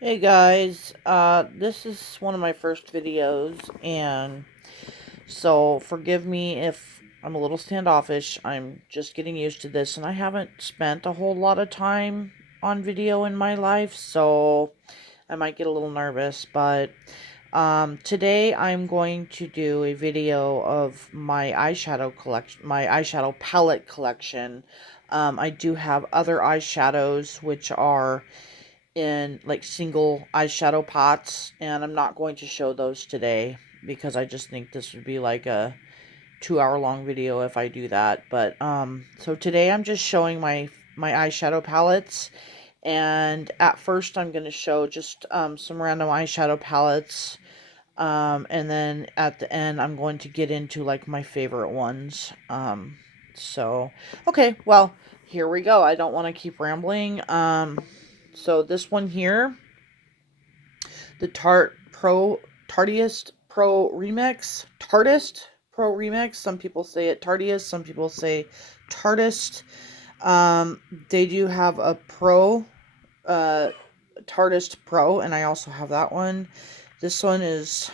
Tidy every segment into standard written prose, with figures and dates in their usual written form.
Hey guys, this is one of my first videos, and so forgive me if I'm a little standoffish. I'm just getting used to this, and I haven't spent a whole lot of time on video in my life, so I might get a little nervous, but today I'm going to do a video of my eyeshadow collection, my eyeshadow palette collection. I do have other eyeshadows, which are in like single eyeshadow pots, and I'm not going to show those today because I just think this would be like a 2 hour long video if I do that. But so today I'm just showing my eyeshadow palettes, and at first I'm going to show just some random eyeshadow palettes, and then at the end I'm going to get into like my favorite ones. So okay, well, here we go. I don't want to keep rambling. So this one here, the Tartist Pro Remix. Tartist Pro Remix. Some people say it Tartiest, some people say Tartist. They do have a Pro, uh, Tartist Pro, and I also have that one. This one is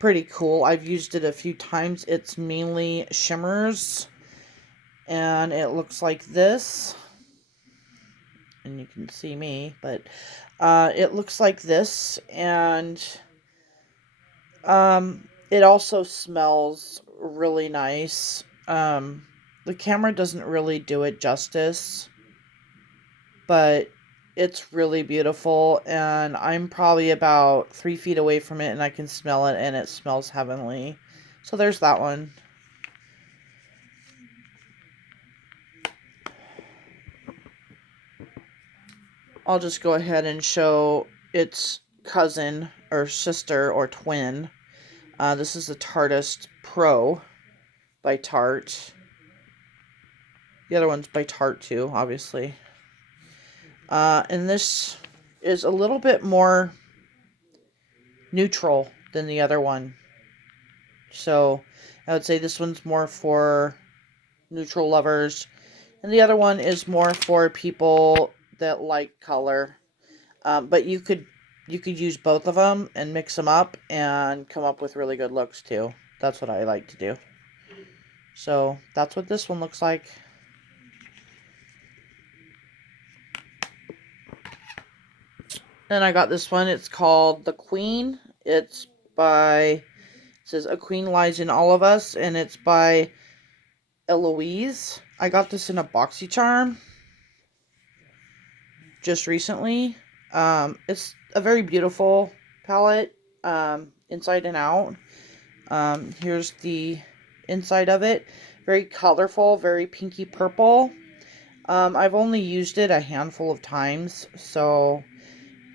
pretty cool. I've used it a few times. It's mainly shimmers, and it looks like this. And you can see me, but it looks like this, and it also smells really nice. The camera doesn't really do it justice, but it's really beautiful, and I'm probably about 3 feet away from it, and I can smell it, and it smells heavenly. So there's that one. I'll just go ahead and show its cousin or sister or twin. This is the Tartist Pro by Tarte. The other one's by Tarte too, obviously. And this is a little bit more neutral than the other one. So I would say this one's more for neutral lovers, and the other one is more for people that like color. But you could use both of them and mix them up and come up with really good looks too. That's what I like to do. So that's what this one looks like. Then I got this one. It's called The Queen. It's by, it says A Queen Lies in All of Us, and it's by Eloise. I got this in a BOXY just recently. It's a very beautiful palette, inside and out. Here's the inside of it. Very colorful, very pinky purple. I've only used it a handful of times, so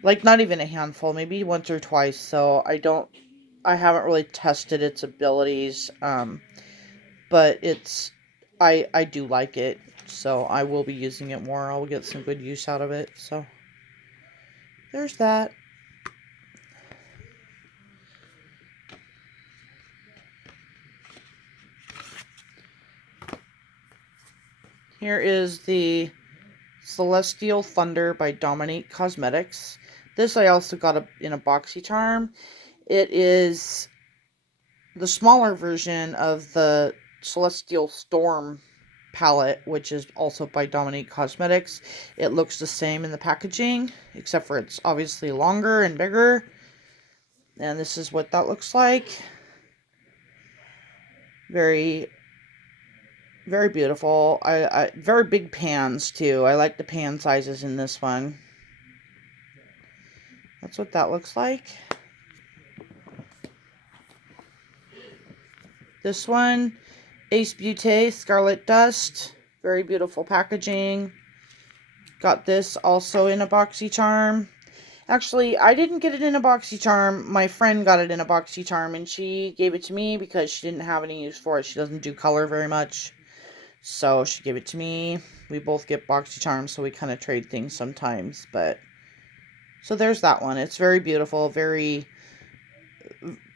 like not even a handful, maybe once or twice. So I haven't really tested its abilities. But I do like it, so I will be using it more. I'll get some good use out of it. So there's that. Here is the Celestial Thunder by Dominique Cosmetics. This I also got in a BoxyCharm. It is the smaller version of the Celestial Storm palette, which is also by Dominique Cosmetics. It looks the same in the packaging, except for it's obviously longer and bigger. And this is what that looks like. Very, very beautiful. I very big pans too. I like the pan sizes in this one. That's what that looks like. This one, Ace Beauté Scarlet Dust. Very beautiful packaging. Got this also in a BoxyCharm. Actually, I didn't get it in a BoxyCharm. My friend got it in a BoxyCharm, and she gave it to me because she didn't have any use for it. She doesn't do color very much. So she gave it to me. We both get BoxyCharms, so we kind of trade things sometimes. But so there's that one. It's very beautiful, very,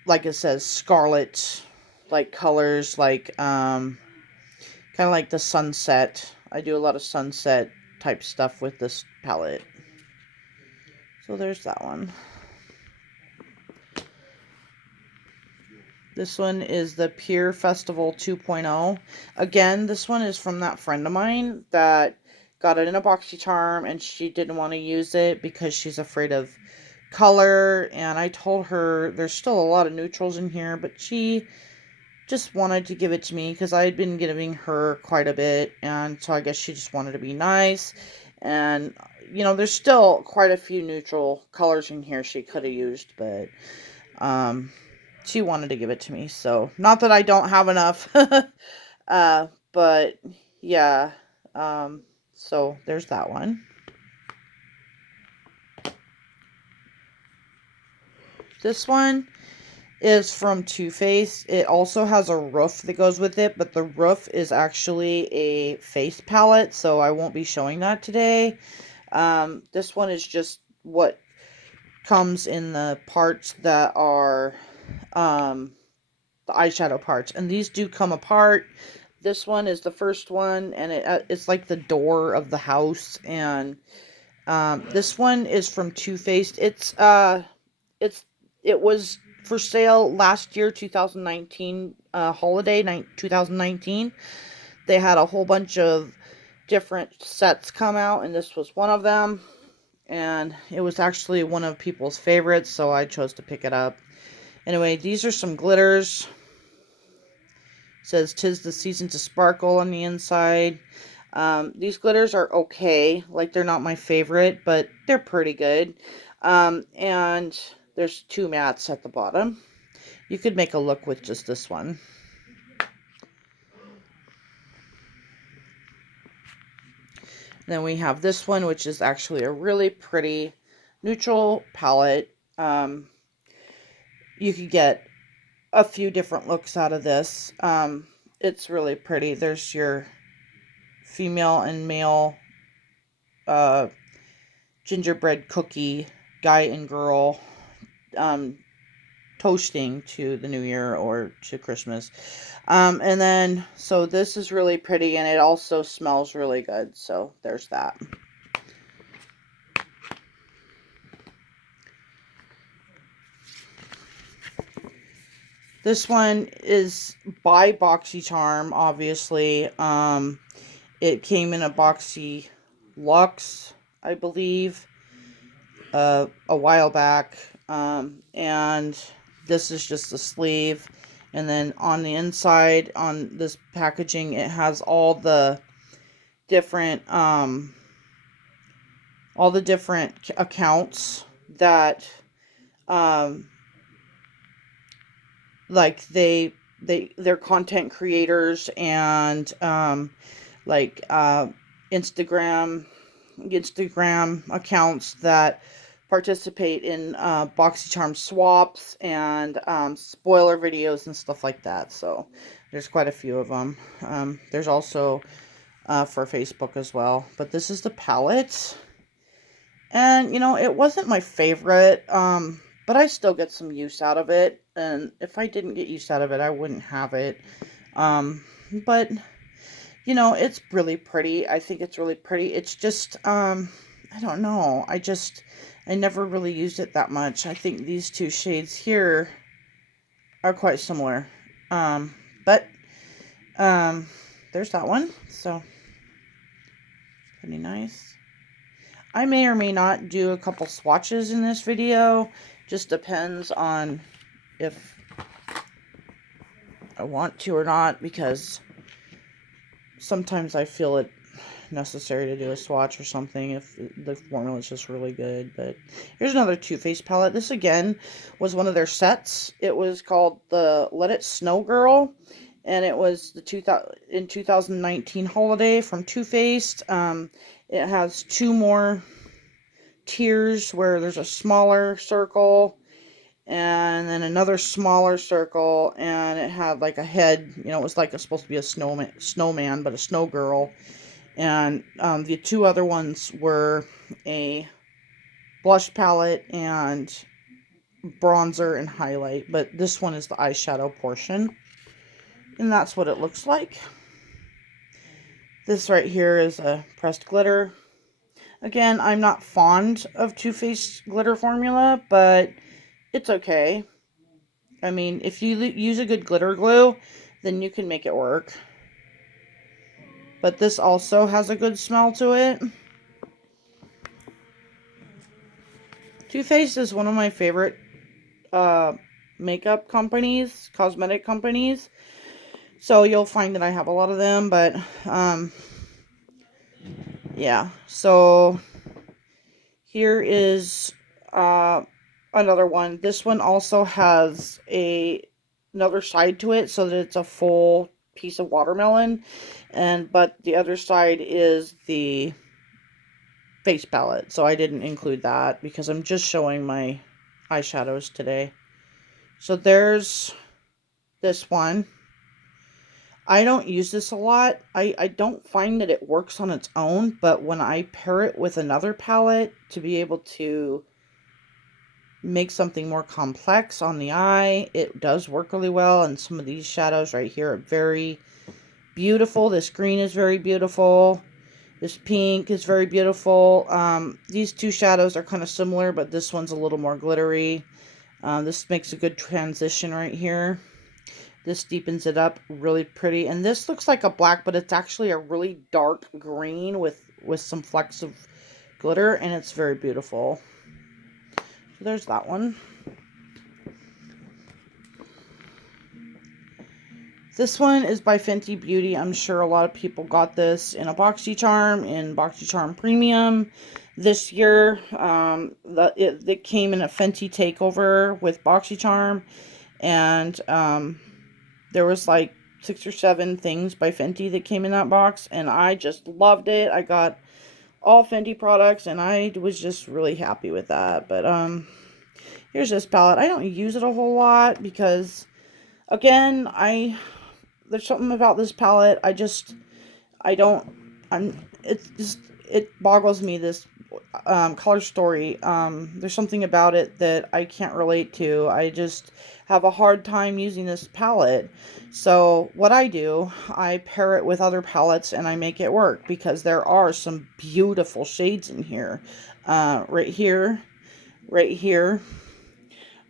like it says, scarlet, like colors, like kind of like the sunset. I do a lot of sunset type stuff with this palette. So there's that one. This one is the Pier Festival 2.0. Again, this one is from that friend of mine that got it in a BoxyCharm and she didn't want to use it because she's afraid of color. And I told her there's still a lot of neutrals in here, but she just wanted to give it to me because I had been giving her quite a bit. And so I guess she just wanted to be nice. And, you know, there's still quite a few neutral colors in here she could have used, but she wanted to give it to me, so not that I don't have enough. But yeah, so there's that one. This one is from Too Faced. It also has a roof that goes with it, but the roof is actually a face palette, so I won't be showing that today. This one is just what comes in the parts that are the eyeshadow parts, and these do come apart. This one is the first one, and it's like the door of the house. And this one is from Too Faced. It was for sale last year, 2019 holiday 2019. They had a whole bunch of different sets come out, and this was one of them. And it was actually one of people's favorites, so I chose to pick it up. Anyway, these are some glitters. It says, "'Tis the season to sparkle" on the inside. These glitters are okay. Like, they're not my favorite, but they're pretty good. And there's 2 mattes at the bottom. You could make a look with just this one. Then we have this one, which is actually a really pretty neutral palette. You could get a few different looks out of this. It's really pretty. There's your female and male gingerbread cookie guy and girl toasting to the new year or to Christmas. And then, so this is really pretty, and it also smells really good. So there's that. This one is by BoxyCharm, obviously. It came in a Boxy Luxe, I believe, a while back. And this is just the sleeve. And then on the inside, on this packaging, it has all the different accounts that like they're content creators, and like Instagram accounts that participate in BoxyCharm swaps and spoiler videos and stuff like that. So there's quite a few of them. There's also for Facebook as well. But this is the palette. And, you know, it wasn't my favorite, but I still get some use out of it. And if I didn't get use out of it, I wouldn't have it. But, you know, it's really pretty. I think it's really pretty. It's just, I don't know. I never really used it that much. I think these 2 shades here are quite similar. But there's that one. So, pretty nice. I may or may not do a couple swatches in this video. Just depends on if I want to or not, because sometimes I feel it necessary to do a swatch or something if the formula is just really good. But here's another Too Faced palette. This again was one of their sets. It was called the Let It Snow Girl, and it was the 2019 holiday from Too Faced. It has 2 more tiers where there's a smaller circle and then another smaller circle, and it had like a head. You know, it was like supposed to be a snowman, but a snow girl. And the 2 other ones were a blush palette and bronzer and highlight, but this one is the eyeshadow portion, and that's what it looks like. This right here is a pressed glitter. Again, I'm not fond of Too Faced glitter formula, but it's okay. I mean, if you use a good glitter glue, then you can make it work. But this also has a good smell to it. Too Faced is one of my favorite makeup companies, cosmetic companies. So you'll find that I have a lot of them, but yeah. So here is another one. This one also has another side to it, so that it's a full piece of watermelon, but the other side is the face palette. So I didn't include that because I'm just showing my eyeshadows today. So there's this one. I don't use this a lot. I don't find that it works on its own, but when I pair it with another palette to be able to make something more complex on the eye, it does work really well. And some of these shadows right here are very beautiful. This green is very beautiful. This pink is very beautiful. These two shadows are kind of similar, but this one's a little more glittery. This makes a good transition right here. This deepens it up really pretty. And this looks like a black, but it's actually a really dark green with some flecks of glitter, and it's very beautiful. So there's that one. This one is by Fenty Beauty. I'm sure a lot of people got this in a BoxyCharm, in BoxyCharm Premium this year. It came in a Fenty takeover with BoxyCharm, and there was like 6 or 7 things by Fenty that came in that box, and I just loved it. I got all Fenty products, and I was just really happy with that. But here's this palette. I don't use it a whole lot because, again, there's something about this palette. It boggles me, this color story. There's something about it that I can't relate to. I just have a hard time using this palette. So what I do, I pair it with other palettes and I make it work, because there are some beautiful shades in here. Right here, right here,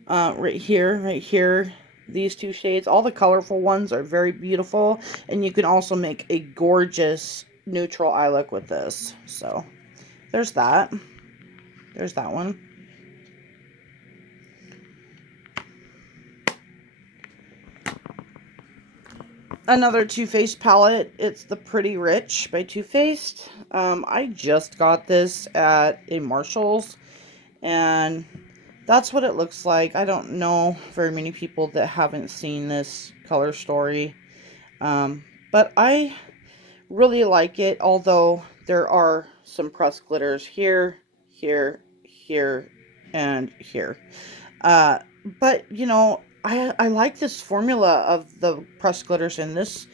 right here, right here. These two shades, all the colorful ones are very beautiful, and you can also make a gorgeous neutral eye look with this. So there's that. There's that one. Another Too Faced palette. It's the Pretty Rich by Too Faced. I just got this at a Marshall's, and that's what it looks like. I don't know very many people that haven't seen this color story. But I really like it, although there are some pressed glitters here, here, here, and here. But, you know, I like this formula of the pressed glitters in this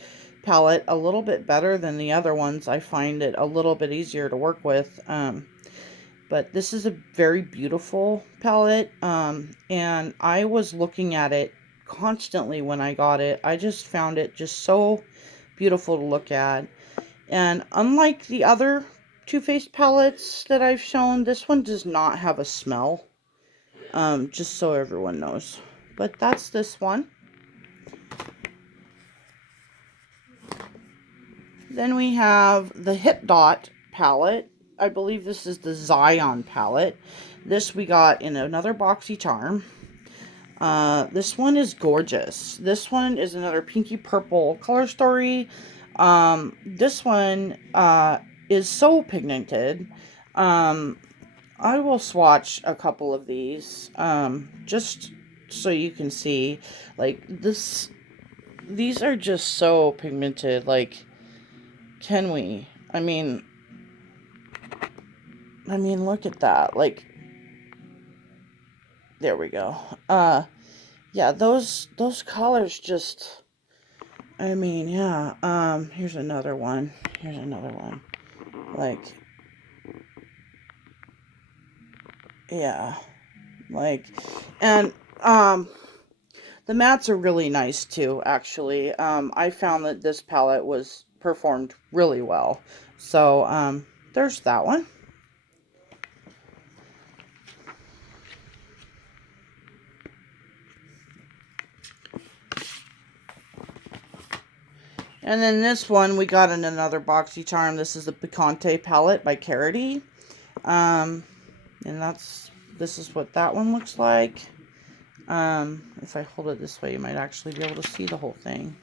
palette a little bit better than the other ones. I find it a little bit easier to work with. But this is a very beautiful palette, and I was looking at it constantly when I got it. I just found it just so beautiful to look at. And unlike the other Too Faced palettes that I've shown, this one does not have a smell, just so everyone knows. But that's this one. Then we have the Hip Dot palette. I believe this is the Zion palette. This we got in another BoxyCharm. This one is gorgeous. This one is another pinky purple color story. This one is so pigmented. I will swatch a couple of these just so you can see. Like this, these are just so pigmented. Like, can we? I mean, look at that. Like, there we go. Yeah, those colors just, I mean, yeah. Here's another one. Here's another one. Like, yeah. Like, and, the mattes are really nice too, actually. I found that this palette was performed really well. So, there's that one. And then this one we got in another BOXY. This is the Picante palette by Carity. And this is what that one looks like. If I hold it this way, you might actually be able to see the whole thing.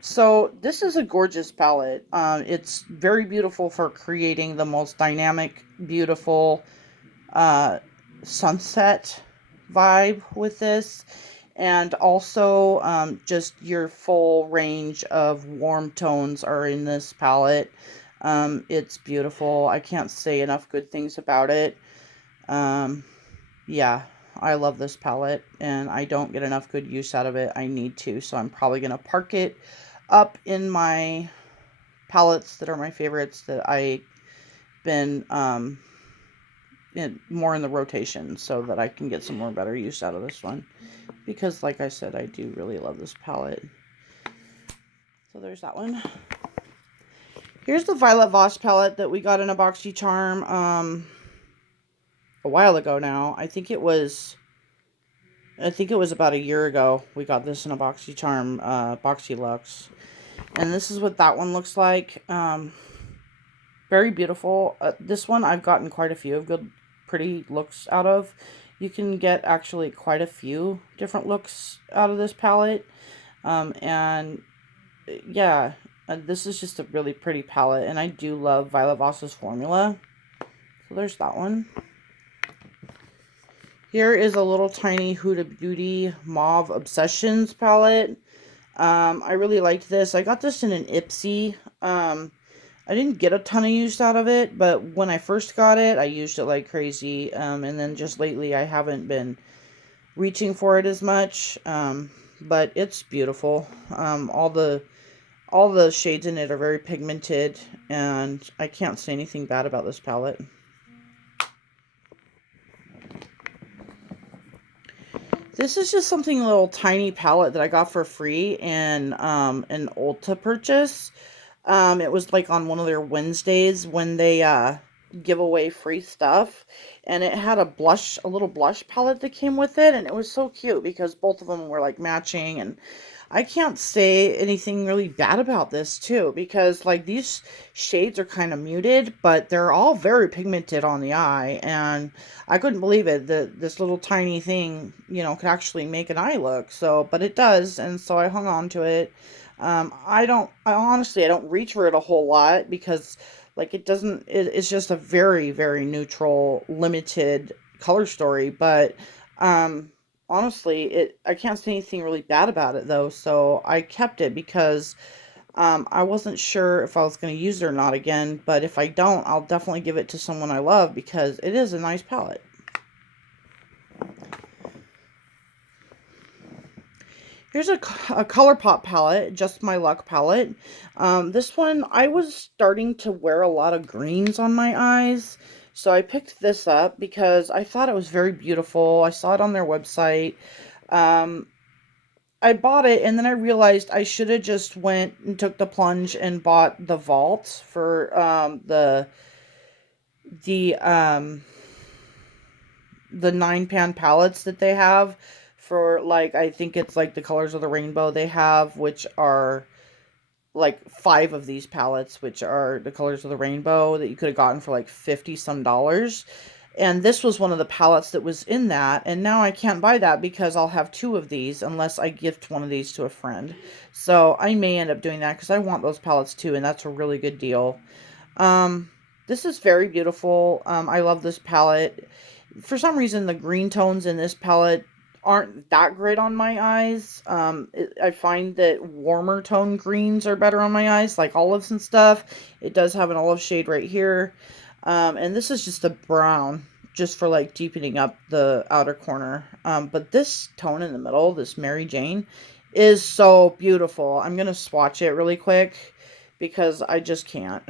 So this is a gorgeous palette. It's very beautiful for creating the most dynamic, beautiful, sunset vibe with this. And also, just your full range of warm tones are in this palette. It's beautiful. I can't say enough good things about it. Yeah, I love this palette, and I don't get enough good use out of it. I need to, so I'm probably going to park it up in my palettes that are my favorites that I've been more in the rotation so that I can get some more better use out of this one. Because, like I said, I do really love this palette. So there's that one. Here's the Violet Voss palette that we got in a BOXY a while ago now. I think it was about a year ago we got this in a BOXY BOXY Luxe. And this is what that one looks like. Very beautiful. This one I've gotten quite a few of good, pretty looks out of. You can get actually quite a few different looks out of this palette. And yeah, this is just a really pretty palette. And I do love Violet Voss's formula. So there's that one. Here is a little tiny Huda Beauty Mauve Obsessions palette. I really liked this. I got this in an Ipsy. I didn't get a ton of use out of it, but when I first got it, I used it like crazy. And then just lately, I haven't been reaching for it as much. But it's beautiful. All the shades in it are very pigmented, and I can't say anything bad about this palette. This is just something, a little tiny palette that I got for free in an Ulta purchase. It was like on one of their Wednesdays when they give away free stuff, and it had a little blush palette that came with it, and it was so cute because both of them were like matching. And I can't say anything really bad about this too, because like these shades are kind of muted, but they're all very pigmented on the eye, and I couldn't believe it that this little tiny thing, could actually make an eye look. So, but it does, and so I hung on to it. I honestly, I don't reach for it a whole lot because like it's just a very, very neutral, limited color story, but, honestly, I can't say anything really bad about it though, so I kept it because, I wasn't sure if I was going to use it or not again, but if I don't, I'll definitely give it to someone I love because it is a nice palette. Here's a ColourPop palette, Just My Luck palette. This one, I was starting to wear a lot of greens on my eyes, so I picked this up because I thought it was very beautiful. I saw it on their website. I bought it, and then I realized I should have just went and took the plunge and bought the Vault for the 9-pan palettes that they have for, like, I think it's like the Colors of the Rainbow they have, which are like 5 of these palettes, which are the Colors of the Rainbow that you could have gotten for like $50 some. And this was one of the palettes that was in that, and now I can't buy that because I'll have 2 of these unless I gift one of these to a friend. So I may end up doing that because I want those palettes too, and that's a really good deal. This is very beautiful. I love this palette. For some reason, the green tones in this palette aren't that great on my eyes. I find that warmer tone greens are better on my eyes, like olives and stuff. It does have an olive shade right here. And this is just a brown, just for like deepening up the outer corner. But this tone in the middle, this Mary Jane, is so beautiful. I'm going to swatch it really quick because I just can't.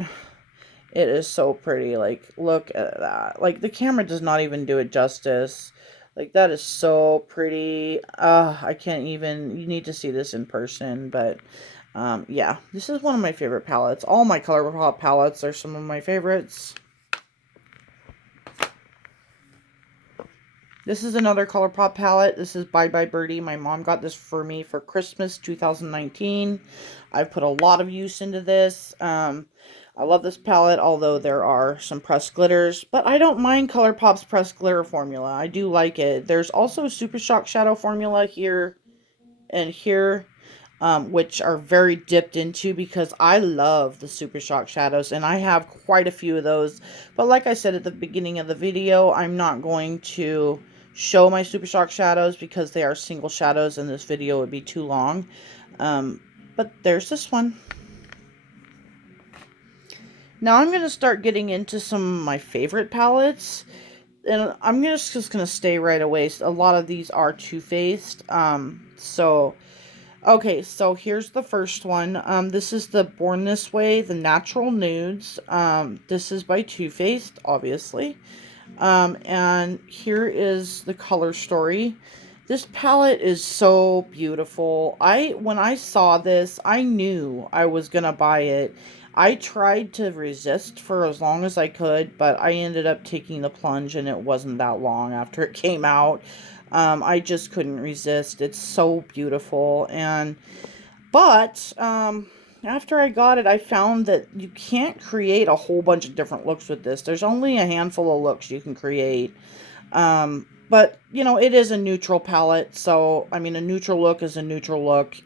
It is so pretty. Like, look at that. Like, the camera does not even do it justice. Like, that is so pretty. I can't even, you need to see this in person, but, yeah, this is one of my favorite palettes. All my ColourPop palettes are some of my favorites. This is another ColourPop palette. This is Bye Bye Birdie. My mom got this for me for Christmas 2019. I've put a lot of use into this. I love this palette, although there are some pressed glitters. But I don't mind ColourPop's pressed glitter formula. I do like it. There's also Super Shock Shadow formula here and here, which are very dipped into because I love the Super Shock Shadows, and I have quite a few of those. But like I said at the beginning of the video, I'm not going to show my Super Shock Shadows because they are single shadows and this video would be too long. But there's this one. Now I'm going to start getting into some of my favorite palettes. And I'm just going to stay right away. A lot of these are Too Faced. Okay, so here's the first one. This is the Born This Way, the Natural Nudes. This is by Too Faced, obviously. And here is the color story. This palette is so beautiful. When I saw this, I knew I was gonna buy it. I tried to resist for as long as I could, but I ended up taking the plunge, and it wasn't that long after it came out. I just couldn't resist. It's so beautiful. But after I got it, I found that you can't create a whole bunch of different looks with this. There's only a handful of looks you can create. But, you know, it is a neutral palette. So, I mean, a neutral look is a neutral look.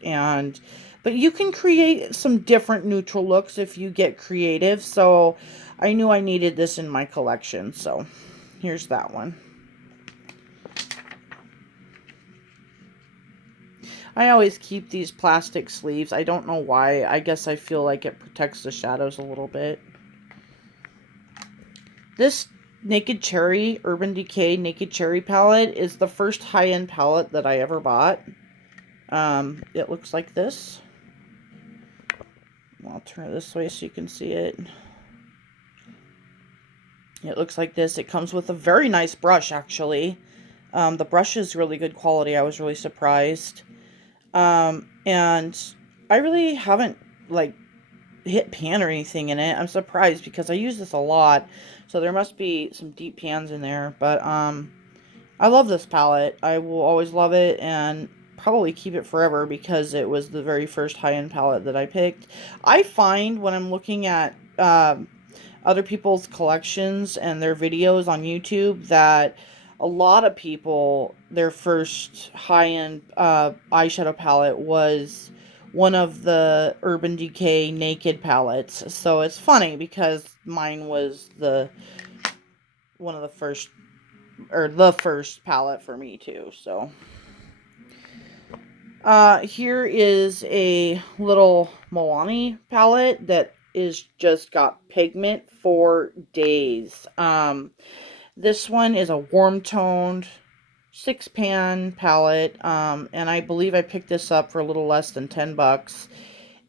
But you can create some different neutral looks if you get creative. So, I knew I needed this in my collection. So, here's that one. I always keep these plastic sleeves. I don't know why. I guess I feel like it protects the shadows a little bit. This Naked Cherry, Urban Decay Naked Cherry palette is the first high-end palette that I ever bought. It looks like this. I'll turn it this way so you can see it. It looks like this. It comes with a very nice brush, actually. The brush is really good quality. I was really surprised. And I really haven't, like, hit pan or anything in it. I'm surprised because I use this a lot. So there must be some deep pans in there. But, I love this palette. I will always love it and probably keep it forever because it was the very first high-end palette that I picked. I find when I'm looking at, other people's collections and their videos on YouTube that a lot of people, their first high-end eyeshadow palette was one of the Urban Decay Naked palettes. So it's funny because mine was one of the first, or the first palette for me too. So here is a little Milani palette that is just got pigment for days. This one is a warm toned 6-pan palette, and I believe I picked this up for a little less than $10.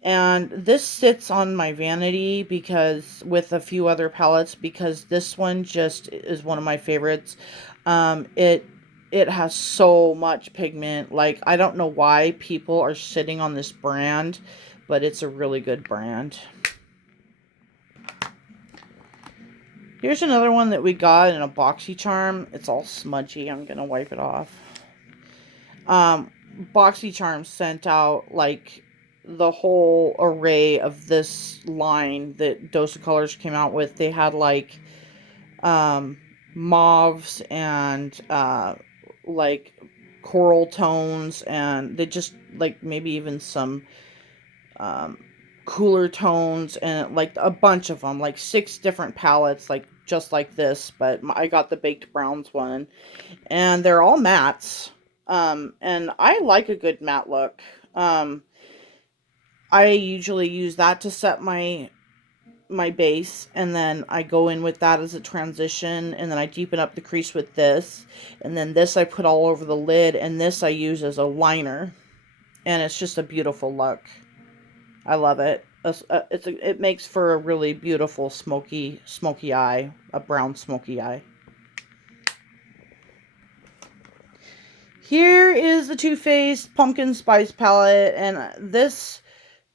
And this sits on my vanity because with a few other palettes because this one just is one of my favorites. It has so much pigment. Like, I don't know why people are sitting on this brand, but it's a really good brand. Here's another one that we got in a BOXY charm. It's all smudgy. I'm going to wipe it off. BOXY charm sent out, like, the whole array of this line that Dose of Colors came out with. They had, like, mauves and, like, coral tones. And they just, like, maybe even some, cooler tones and like a bunch of them, like 6 different palettes, like just like this, but I got the baked browns one, and they're all mattes, and I like a good matte look. I usually use that to set my base, and then I go in with that as a transition, and then I deepen up the crease with this, and then this I put all over the lid, and this I use as a liner, and it's just a beautiful look. I love it. It makes for a really beautiful smoky eye, a brown smoky eye. Here is the Too Faced Pumpkin Spice palette, and this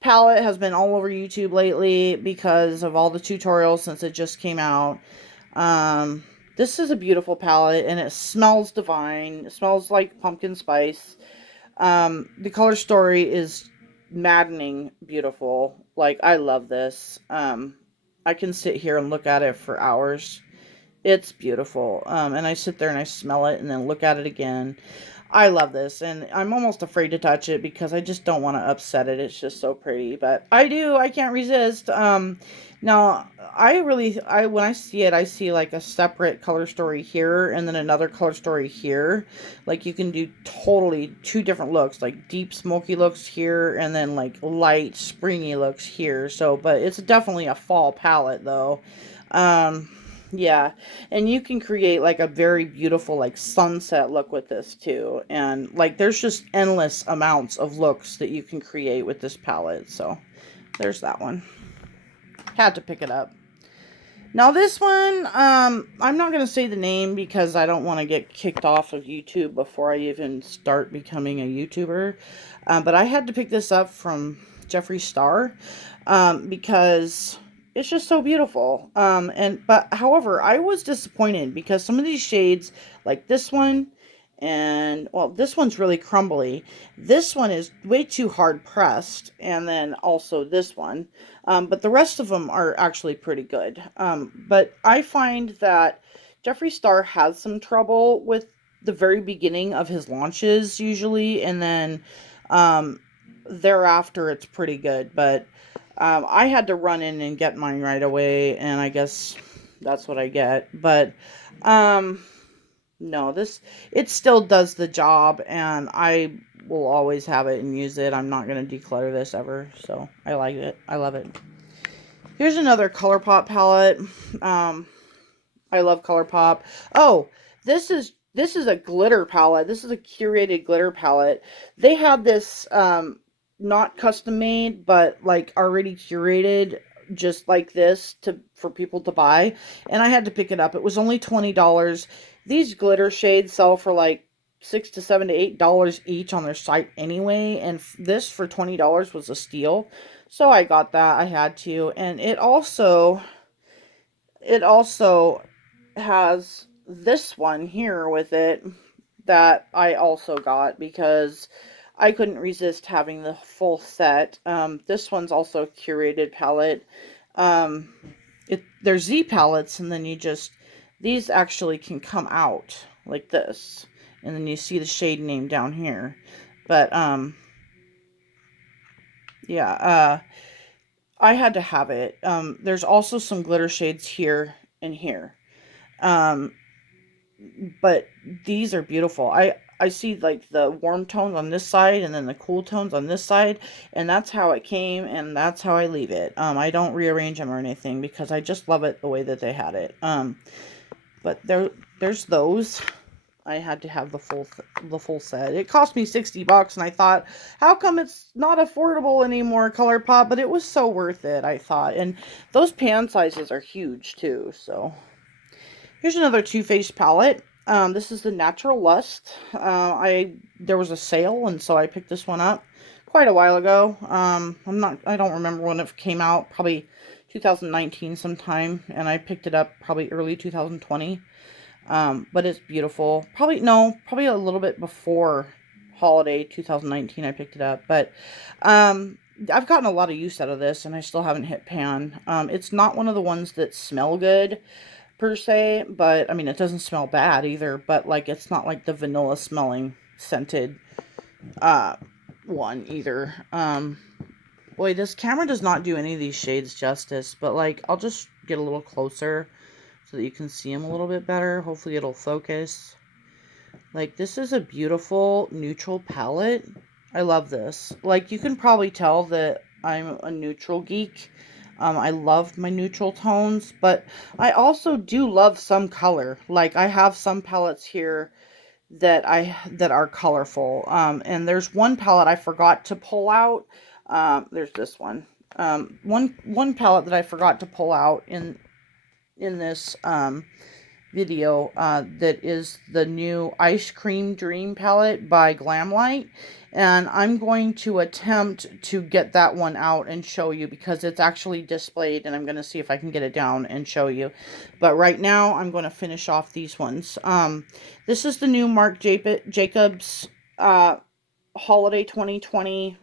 palette has been all over YouTube lately because of all the tutorials since it just came out. This is a beautiful palette, and it smells divine. It smells like pumpkin spice. The color story is maddening beautiful. Like, I love this. I can sit here and look at it for hours. It's beautiful. And I sit there and I smell it and then look at it again. I love this, and I'm almost afraid to touch it because I just don't want to upset it. It's just so pretty, but I do. I can't resist. Now I when I see it, I see like a separate color story here, and then another color story here. Like, you can do totally two different looks, like deep smoky looks here, and then like light springy looks here. So, but it's definitely a fall palette though. Um, yeah, and you can create like a very beautiful like sunset look with this too. And like, there's just endless amounts of looks that you can create with this palette. So there's that one. Had to pick it up. Now this one, I'm not going to say the name because I don't want to get kicked off of YouTube before I even start becoming a YouTuber. But I had to pick this up from Jeffree Star because it's just so beautiful. But however, I was disappointed because some of these shades, like this one, and well, this one's really crumbly. This one is way too hard pressed, and then also this one. But the rest of them are actually pretty good. But I find that Jeffree Star has some trouble with the very beginning of his launches usually, and then um, thereafter it's pretty good. But I had to run in and get mine right away, and I guess that's what I get. But no, it still does the job, and I will always have it and use it. I'm not going to declutter this ever, so I like it. I love it. Here's another ColourPop palette. I love ColourPop. Oh, this is a glitter palette. This is a curated glitter palette. They had this not custom made, but like already curated, just like this for people to buy, and I had to pick it up. It was only $20. These glitter shades sell for like $6 to $7 to $8 each on their site anyway, and this for $20 was a steal. So I got that. I had to, and it also has this one here with it that I also got because I couldn't resist having the full set. This one's also a curated palette. Um, they're Z palettes, and then these actually can come out like this, and then you see the shade name down here. But yeah, I had to have it. There's also some glitter shades here and here. Um, but these are beautiful. I see like the warm tones on this side and then the cool tones on this side, and that's how it came, and that's how I leave it. I don't rearrange them or anything because I just love it the way that they had it. But there's those. I had to have the full set. It cost me $60, and I thought, how come it's not affordable anymore, ColourPop? But it was so worth it, I thought. And those pan sizes are huge too. So here's another Too Faced palette. This is the Natural Lust. There was a sale, and so I picked this one up quite a while ago. I don't remember when it came out. Probably 2019 sometime, and I picked it up probably early 2020. But it's beautiful. Probably a little bit before holiday 2019 I picked it up. But I've gotten a lot of use out of this, and I still haven't hit pan. It's not one of the ones that smell good per se, but I mean, it doesn't smell bad either, but like, it's not like the vanilla smelling scented one either. Boy, this camera does not do any of these shades justice, but like, I'll just get a little closer so that you can see them a little bit better. Hopefully it'll focus. Like, this is a beautiful neutral palette. I love this. Like, you can probably tell that I'm a neutral geek. I love my neutral tones, but I also do love some color. Like, I have some palettes here that are colorful. And there's one palette I forgot to pull out. There's this one. One palette that I forgot to pull out in this video that is the new Ice Cream Dream palette by Glamlight, and I'm going to attempt to get that one out and show you because it's actually displayed, and I'm going to see if I can get it down and show you. But right now I'm going to finish off these ones. This is the new Marc Jacobs Holiday 2020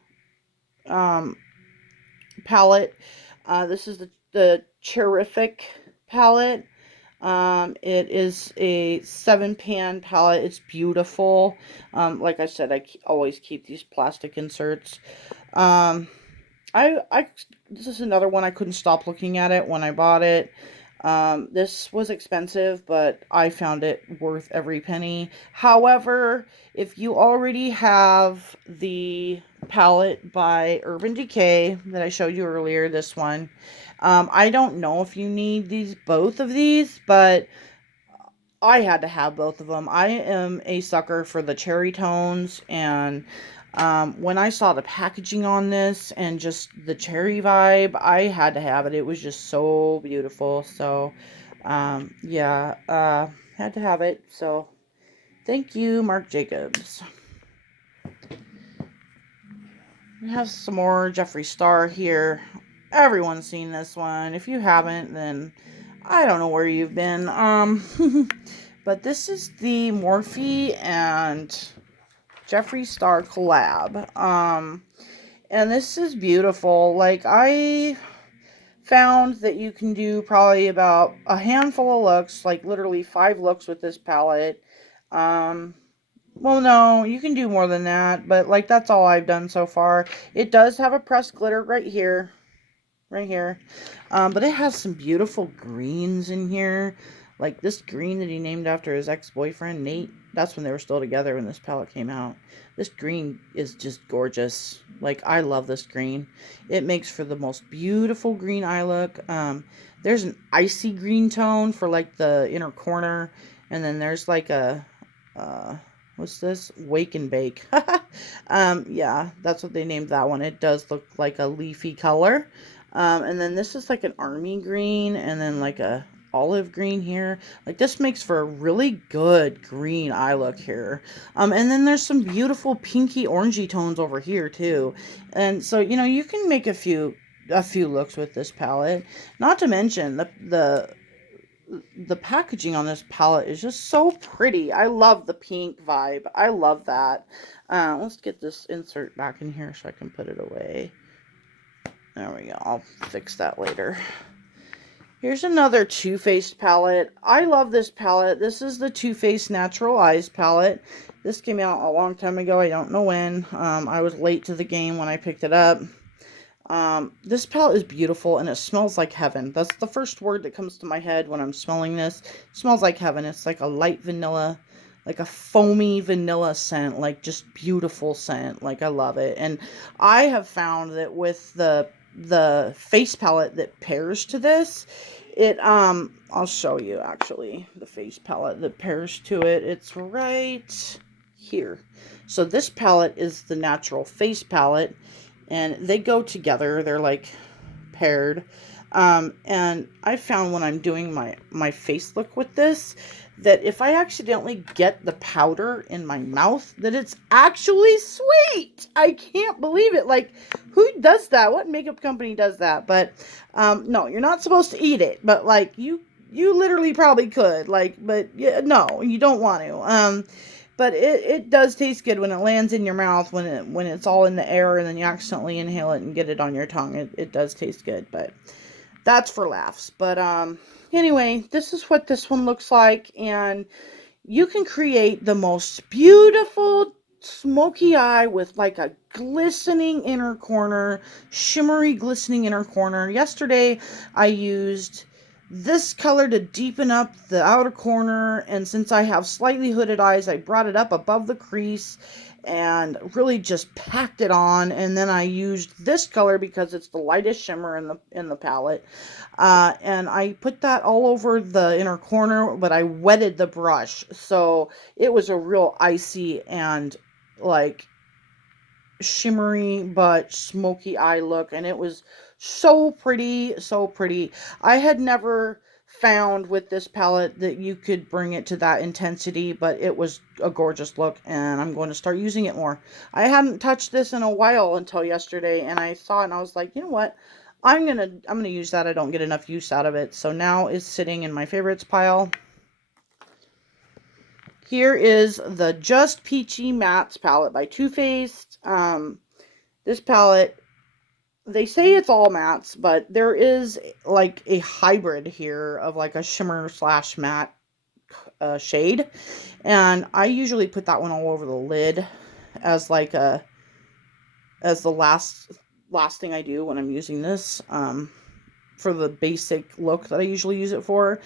palette. This is the Terrific palette. It is a 7-pan palette. It's beautiful. Like I said, I always keep these plastic inserts. This is another one I couldn't stop looking at it when I bought it. This was expensive, but I found it worth every penny. However, if you already have the palette by Urban Decay that I showed you earlier, this one, I don't know if you need both of these, but I had to have both of them. I am a sucker for the cherry tones, and when I saw the packaging on this and just the cherry vibe, I had to have it. It was just so beautiful. So, yeah, had to have it. So, thank you, Marc Jacobs. We have some more Jeffree Star here. Everyone's seen this one. If you haven't, then I don't know where you've been. But this is the Morphe and Jeffree Star collab. And this is beautiful. Like, I found that you can do probably about a handful of looks, like literally 5 looks with this palette. Well, no, you can do more than that, but like that's all I've done so far. It does have a pressed glitter right here. Right here. But it has some beautiful greens in here. Like this green that he named after his ex-boyfriend, Nate. That's when they were still together when this palette came out. This green is just gorgeous. Like, I love this green. It makes for the most beautiful green eye look. There's an icy green tone for like the inner corner. And then there's like a, what's this? Wake and Bake. Yeah, that's what they named that one. It does look like a leafy color. And then this is like an army green, and then like a olive green here. Like, this makes for a really good green eye look here. And then there's some beautiful pinky orangey tones over here too. And so, you know, you can make a few looks with this palette. Not to mention the packaging on this palette is just so pretty. I love the pink vibe. I love that. Let's get this insert back in here so I can put it away. There we go. I'll fix that later. Here's another Too Faced palette. I love this palette. This is the Too Faced Natural Eyes palette. This came out a long time ago. I don't know when. I was late to the game when I picked it up. This palette is beautiful, and it smells like heaven. That's the first word that comes to my head when I'm smelling this. It smells like heaven. It's like a light vanilla, like a foamy vanilla scent, like just beautiful scent. Like, I love it. And I have found that with the face palette that pairs to this, I'll show you actually the face palette that pairs to it. It's right here. So this palette is the natural face palette, and they go together. They're like paired. And I found when I'm doing my face look with this, that if I accidentally get the powder in my mouth, that it's actually sweet. I can't believe it. Like, who does that? What makeup company does that? But, no, you're not supposed to eat it. But, like, you literally probably could. Like, but, yeah, no, you don't want to. But it does taste good when it lands in your mouth, when it's all in the air, and then you accidentally inhale it and get it on your tongue. It does taste good, but that's for laughs. But, anyway, this is what this one looks like, and you can create the most beautiful smoky eye with like a glistening inner corner, shimmery glistening inner corner. Yesterday I used this color to deepen up the outer corner, and since I have slightly hooded eyes, I brought it up above the crease and really just packed it on. And then I used this color because it's the lightest shimmer in the palette, and I put that all over the inner corner, but I wetted the brush, so it was a real icy and like shimmery but smoky eye look, and it was so pretty, so pretty. I had never found with this palette that you could bring it to that intensity, but it was a gorgeous look, and I'm going to start using it more. I hadn't touched this in a while until yesterday, and I saw it and I was like, you know what? I'm gonna use that. I don't get enough use out of it. So now it's sitting in my favorites pile. Here is the Just Peachy Mattes palette by Too Faced. This palette, they say it's all mattes, but there is like a hybrid here of like a shimmer slash matte shade. And I usually put that one all over the lid as like the last thing I do when I'm using this, for the basic look that I usually use it for.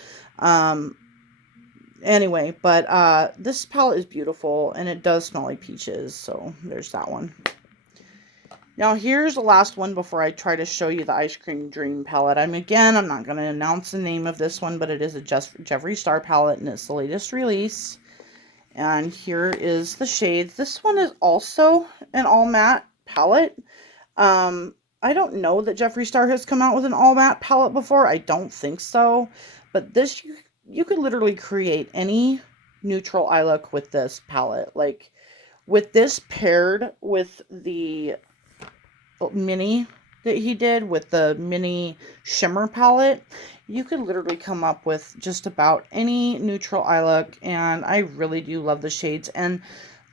Anyway, but this palette is beautiful, and it does smell like peaches, so there's that one. Now here's the last one before I try to show you the Ice Cream Dream palette. I'm not going to announce the name of this one, but it is a Jeffree Star palette, and it's the latest release. And here is the shades. This one is also an all matte palette. I don't know that Jeffree Star has come out with an all matte palette before. I don't think so. But this, you could literally create any neutral eye look with this palette. Like, with this paired with the mini that he did with the mini shimmer palette, you could literally come up with just about any neutral eye look, and I really do love the shades. And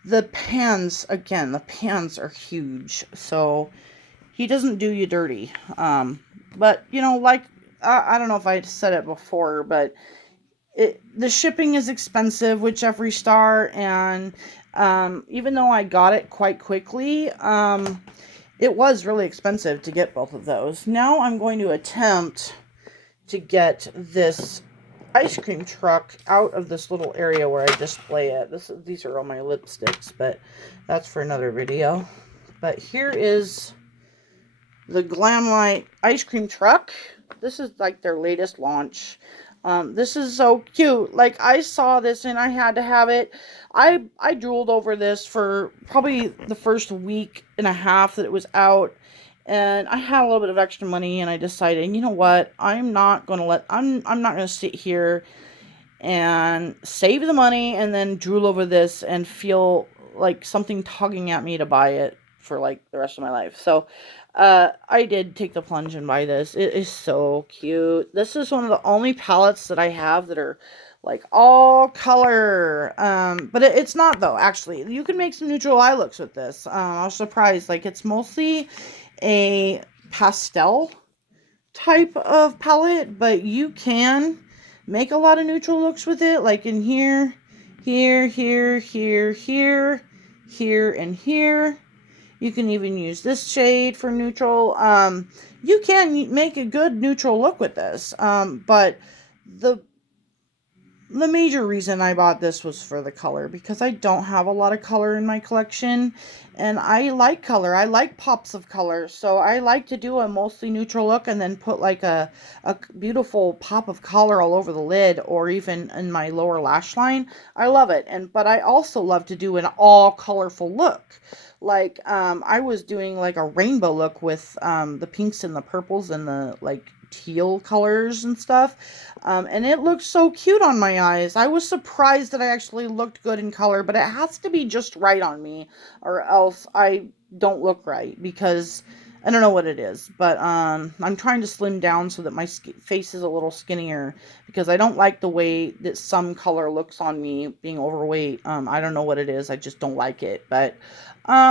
the pans, again, the pans are huge, so he doesn't do you dirty. But, you know, like, I don't know if I said it before, but the shipping is expensive with Jeffree Star, and even though I got it quite quickly, it was really expensive to get both of those. Now I'm going to attempt to get this ice cream truck out of this little area where I display it. These are all my lipsticks, but that's for another video. But here is the Glamlight ice cream truck. This is like their latest launch. This is so cute. Like, I saw this and I had to have it. I drooled over this for probably the first week and a half that it was out, and I had a little bit of extra money, and I decided, you know what, I'm not going to sit here and save the money and then drool over this and feel like something tugging at me to buy it for like the rest of my life. So I did take the plunge and buy this. It is so cute. This is one of the only palettes that I have that are like all color. But it's not, though. Actually, you can make some neutral eye looks with this. I was surprised. Like, it's mostly a pastel type of palette, but you can make a lot of neutral looks with it. Like in here, here, here, here, here, here, and here. You can even use this shade for neutral. You can make a good neutral look with this. But the major reason I bought this was for the color, because I don't have a lot of color in my collection, and I like color. I like pops of color, so I like to do a mostly neutral look and then put like a beautiful pop of color all over the lid, or even in my lower lash line. I love it. But I also love to do an all colorful look. Like, I was doing like a rainbow look with the pinks and the purples and the like teal colors and stuff, and it looked so cute on my eyes. I was surprised that I actually looked good in color, but it has to be just right on me, or else I don't look right, because I don't know what it is. But I'm trying to slim down so that my face is a little skinnier, because I don't like the way that some color looks on me being overweight. I don't know what it is, I just don't like it. But